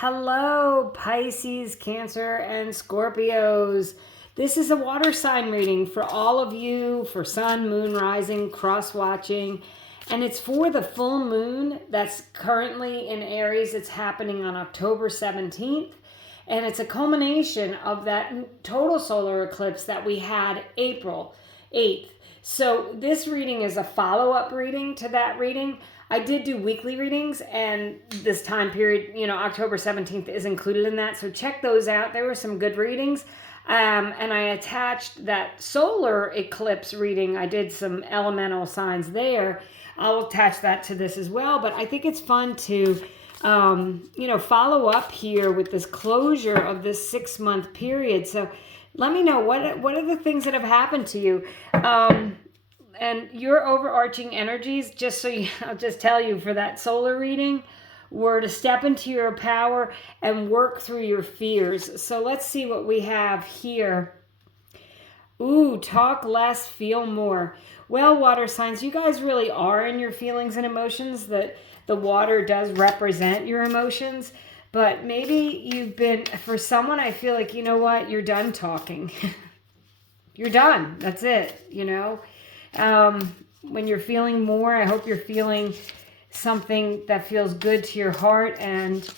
Hello, Pisces, Cancer, and Scorpios. This is a water sign reading for all of you for sun, moon, rising, cross watching. And it's for the full moon that's currently in Aries. It's happening on October 17th. And it's a culmination of that total solar eclipse that we had April 8th. So this reading is a follow-up reading to that reading. I did do weekly readings, and this time period, October 17th is included in that. So check those out. There were some good readings. And I attached that solar eclipse reading. I did some elemental signs there. I'll attach that to this as well. But I think it's fun to, follow up here with this closure of this 6-month period. So let me know what are the things that have happened to you. And your overarching energies, I'll just tell you for that solar reading, were to step into your power and work through your fears. So let's see what we have here. Ooh, talk less, feel more. Well, water signs, you guys really are in your feelings and emotions. That the water does represent your emotions. But maybe you've been, for someone, I feel like, you know what, you're done talking. You're done. That's it, When you're feeling more, I hope you're feeling something that feels good to your heart and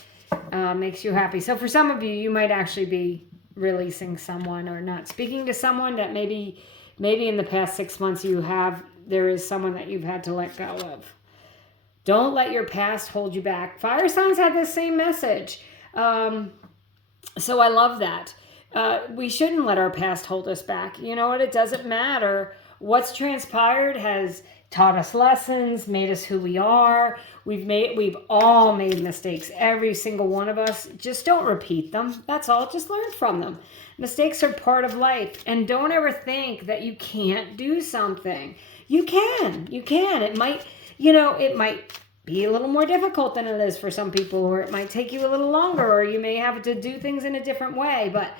makes you happy. So for some of you, you might actually be releasing someone or not speaking to someone that maybe in the past 6 months there is someone that you've had to let go of. Don't let your past hold you back. Fire signs had the same message. So I love that. We shouldn't let our past hold us back. You know what? It doesn't matter. What's transpired has taught us lessons, made us who we are. We've all made mistakes, every single one of us. Just don't repeat them. That's all. Just learn from them. Mistakes are part of life. And don't ever think that you can't do something. You can. It might be a little more difficult than it is for some people, or it might take you a little longer, or you may have to do things in a different way. But,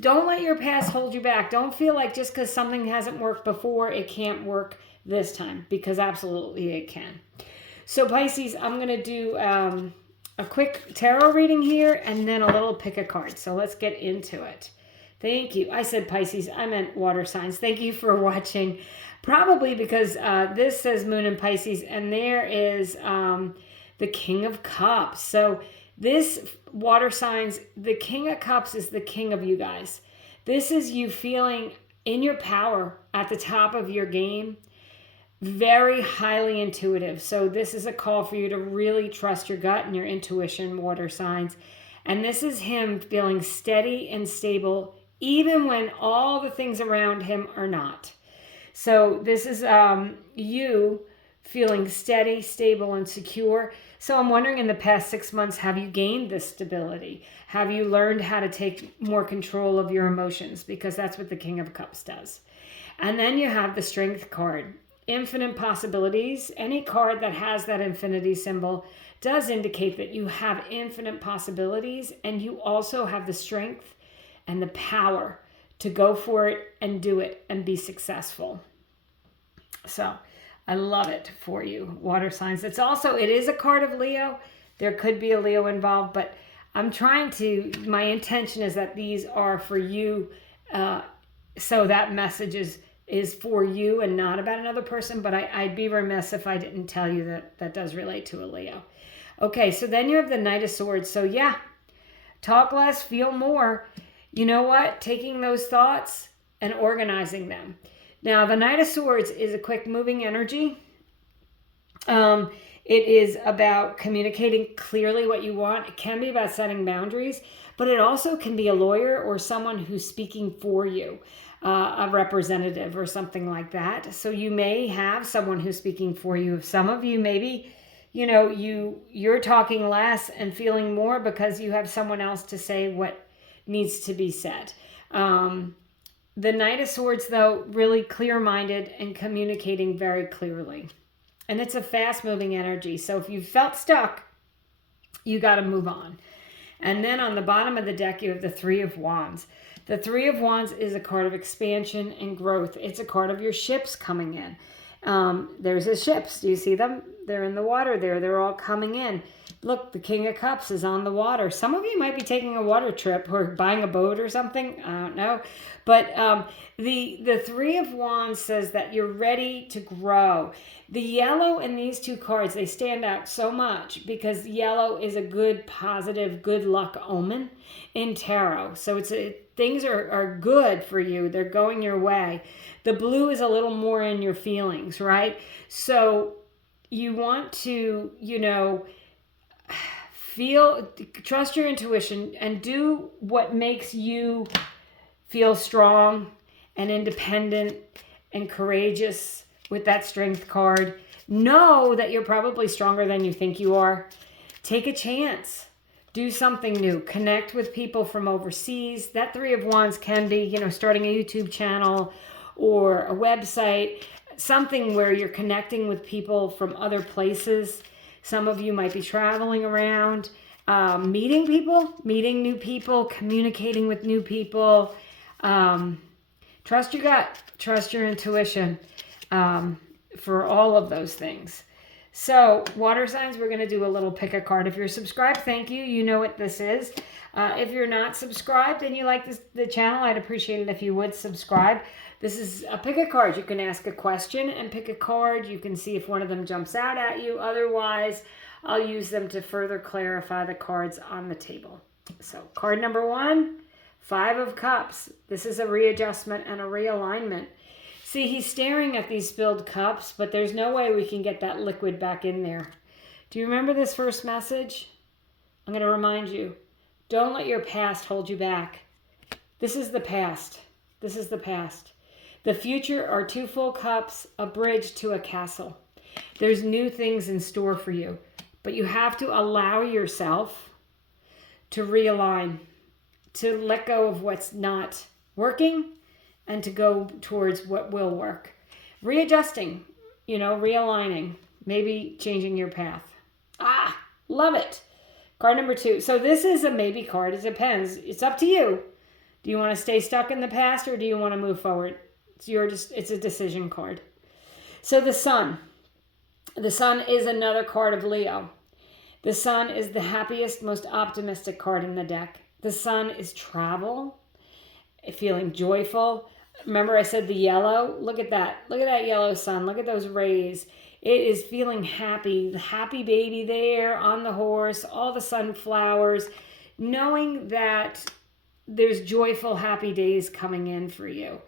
don't let your past hold you back. Don't feel like just because something hasn't worked before, it can't work this time, because absolutely it can. So Pisces, I'm going to do a quick tarot reading here and then a little pick a card. So let's get into it. Thank you. I said Pisces, I meant water signs. Thank you for watching. Probably because this says Moon in Pisces and there is the King of Cups. So this water signs, the King of Cups is the king of you guys. This is you feeling in your power at the top of your game. Very highly intuitive. So this is a call for you to really trust your gut and your intuition, water signs. And this is him feeling steady and stable, even when all the things around him are not. So this is you feeling steady, stable, and secure. So I'm wondering, in the past 6 months, have you gained this stability? Have you learned how to take more control of your emotions? Because that's what the King of Cups does. And then you have the Strength card. Infinite possibilities. Any card that has that infinity symbol does indicate that you have infinite possibilities, and you also have the strength and the power to go for it and do it and be successful. So I love it for you, water signs. It is a card of Leo. There could be a Leo involved, but my intention is that these are for you. So that message is for you and not about another person, but I'd be remiss if I didn't tell you that does relate to a Leo. Okay, so then you have the Knight of Swords. So yeah, talk less, feel more. You know what? Taking those thoughts and organizing them. Now, the Knight of Swords is a quick moving energy. It is about communicating clearly what you want. It can be about setting boundaries, but it also can be a lawyer or someone who's speaking for you, a representative or something like that. So you may have someone who's speaking for you. Some of you, maybe, you're talking less and feeling more because you have someone else to say what needs to be said. The Knight of Swords, though, really clear-minded and communicating very clearly. And it's a fast-moving energy. So if you felt stuck, you got to move on. And then on the bottom of the deck, you have the Three of Wands. The Three of Wands is a card of expansion and growth. It's a card of your ships coming in. There's the ships. Do you see them? They're in the water there. They're all coming in. Look, the King of Cups is on the water. Some of you might be taking a water trip or buying a boat or something. I don't know. But the Three of Wands says that you're ready to grow. The yellow in these two cards, they stand out so much because yellow is a good, positive, good luck omen in tarot. So things are good for you. They're going your way. The blue is a little more in your feelings, right? So you want to, trust your intuition and do what makes you feel strong and independent and courageous with that Strength card. Know that you're probably stronger than you think you are. Take a chance. Do something new. Connect with people from overseas. That Three of Wands can be, starting a YouTube channel or a website, something where you're connecting with people from other places. Some of you might be traveling around, meeting new people, communicating with new people. Trust your gut, trust your intuition for all of those things. So, water signs, we're going to do a little pick a card. If you're subscribed, thank you. You know what this is. If you're not subscribed and you like the channel, I'd appreciate it if you would subscribe. This is a pick a card. You can ask a question and pick a card. You can see if one of them jumps out at you. Otherwise, I'll use them to further clarify the cards on the table. So, card number 1, Five of Cups. This is a readjustment and a realignment. See, he's staring at these spilled cups, but there's no way we can get that liquid back in there. Do you remember this first message? I'm going to remind you. Don't let your past hold you back. This is the past. This is the past. The future are 2 full cups, a bridge to a castle. There's new things in store for you, but you have to allow yourself to realign, to let go of what's not working, and to go towards what will work. Readjusting, realigning, maybe changing your path. Love it. Card number 2. So this is a maybe card. It depends. It's up to you. Do you want to stay stuck in the past or do you want to move forward? It's a decision card. So the Sun. The Sun is another card of Leo. The Sun is the happiest, most optimistic card in the deck. The Sun is travel, feeling joyful. Remember I said the yellow? Look at that. Look at that yellow sun. Look at those rays. It is feeling happy. The happy baby there on the horse, all the sunflowers, knowing that there's joyful, happy days coming in for you.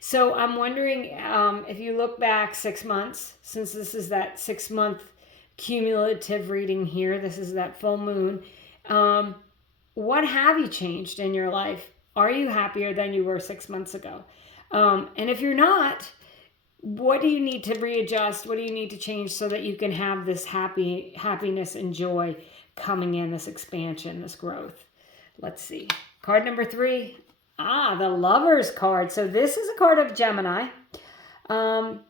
So I'm wondering if you look back 6 months, since this is that 6-month cumulative reading here, this is that full moon, what have you changed in your life? Are you happier than you were 6 months ago? And if you're not, what do you need to readjust? What do you need to change so that you can have this happiness and joy coming in, this expansion, this growth? Let's see. Card number 3. The Lovers card. So this is a card of Gemini. So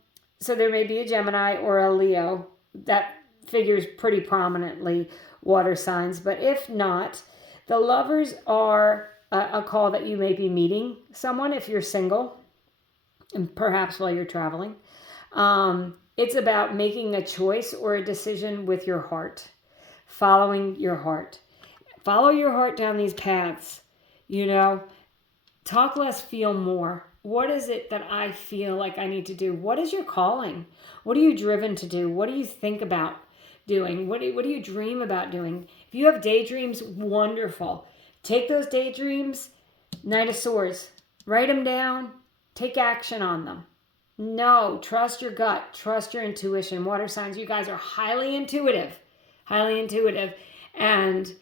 there may be a Gemini or a Leo. That figures pretty prominently water signs. But if not, the Lovers are a call that you may be meeting someone if you're single, and perhaps while you're traveling. It's about making a choice or a decision with your heart, following your heart. Follow your heart down these paths, Talk less, feel more. What is it that I feel like I need to do? What is your calling? What are you driven to do? What do you think about doing? What do you dream about doing? If you have daydreams, wonderful. Take those daydreams, Knight of Swords, write them down, take action on them. No, trust your gut, trust your intuition. Water signs, you guys are highly intuitive. And,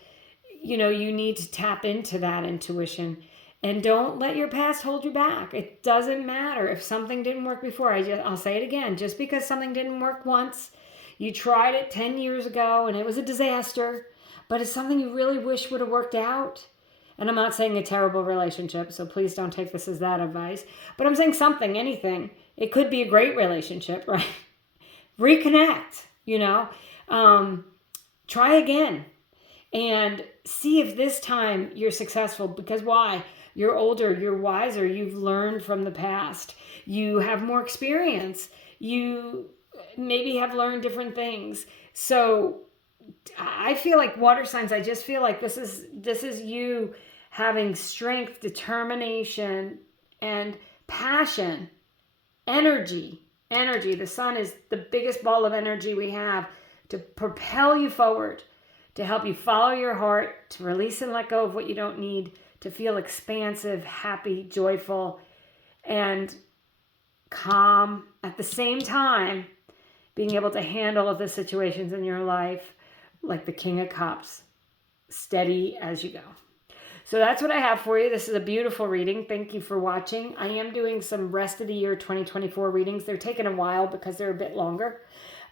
you need to tap into that intuition. And don't let your past hold you back. It doesn't matter if something didn't work before. I'll say it again. Just because something didn't work once, you tried it 10 years ago and it was a disaster, but it's something you really wish would have worked out. And I'm not saying a terrible relationship, so please don't take this as that advice. But I'm saying something, anything. It could be a great relationship, right? Reconnect, try again. And see if this time you're successful. Because why? You're older, you're wiser, you've learned from the past. You have more experience. You maybe have learned different things. So I I feel like water signs, I just feel like this is you having strength, determination, and passion, energy. The sun is the biggest ball of energy we have to propel you forward, to help you follow your heart, to release and let go of what you don't need, to feel expansive, happy, joyful, and calm at the same time, being able to handle the situations in your life like the King of Cups, steady as you go. So that's what I have for you. This is a beautiful reading. Thank you for watching. I am doing some rest of the year 2024 readings. They're taking a while because they're a bit longer,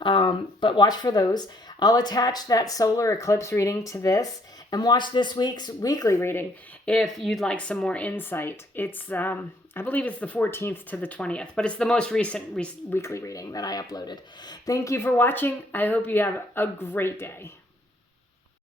but watch for those. I'll attach that solar eclipse reading to this, and watch this week's weekly reading if you'd like some more insight. It's, I believe it's the 14th to the 20th, but it's the most recent weekly reading that I uploaded. Thank you for watching. I hope you have a great day.